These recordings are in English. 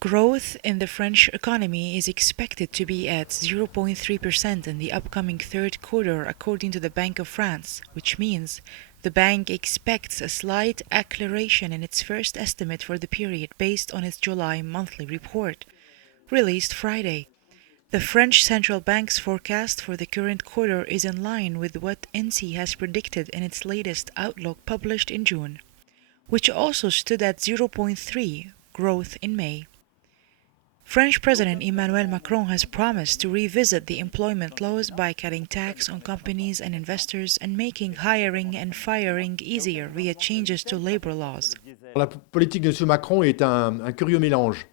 Growth in the French economy is expected to be at 0.3% in the upcoming third quarter, according to the Bank of France, which means the bank expects a slight acceleration in its first estimate for the period based on its July monthly report, released Friday. The French central bank's forecast for the current quarter is in line with what INSEE has predicted in its latest outlook published in June, which also stood at 0.3 growth in May. French President Emmanuel Macron has promised to revisit the employment laws by cutting tax on companies and investors and making hiring and firing easier via changes to labor laws. La politique de M. Macron est un curieux mélange.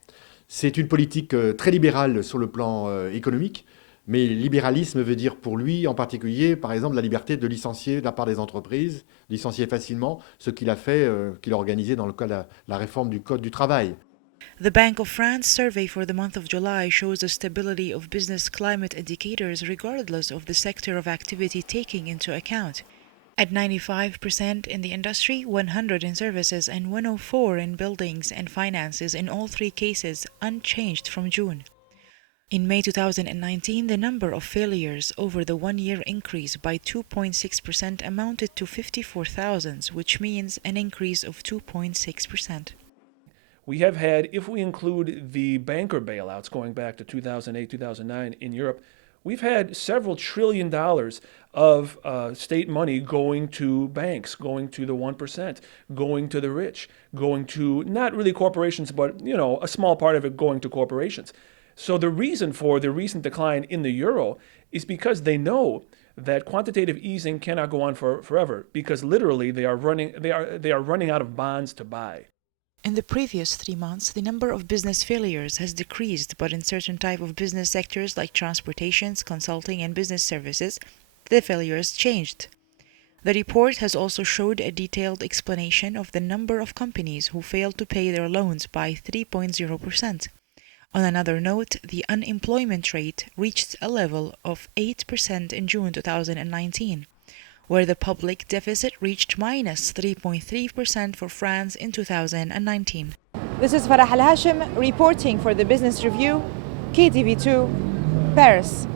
C'est une politique très libérale sur le plan économique, mais libéralisme veut dire pour lui, en particulier, par exemple, la liberté de licencier de la part des entreprises, licencier facilement, ce qu'il a fait, qu'il a organisé dans le cas de la réforme du Code du travail. The Bank of France survey for the month of July shows the stability of business climate indicators regardless of the sector of activity taking into account, at 95% in the industry, 100 in services, and 104 in buildings and finances, in all three cases unchanged from June. In May 2019, the number of failures over the one-year increase by 2.6% amounted to 54,000, which means an increase of 2.6%. We have had, if we include the banker bailouts going back to 2008, 2009 in Europe, we've had several $1 trillion of state money going to banks, going to the 1%, going to the rich, going to not really corporations, but a small part of it going to corporations. So the reason for the recent decline in the euro is because they know that quantitative easing cannot go on forever, because literally they are running out of bonds to buy. In the previous 3 months, the number of business failures has decreased, but in certain type of business sectors like transportations, consulting, and business services, the failures changed. The report has also showed a detailed explanation of the number of companies who failed to pay their loans by 3.0%. On another note, the unemployment rate reached a level of 8% in June 2019. Where the public deficit reached minus 3.3% for France in 2019. This is Farah Al-Hashim reporting for the Business Review, KTV2, Paris.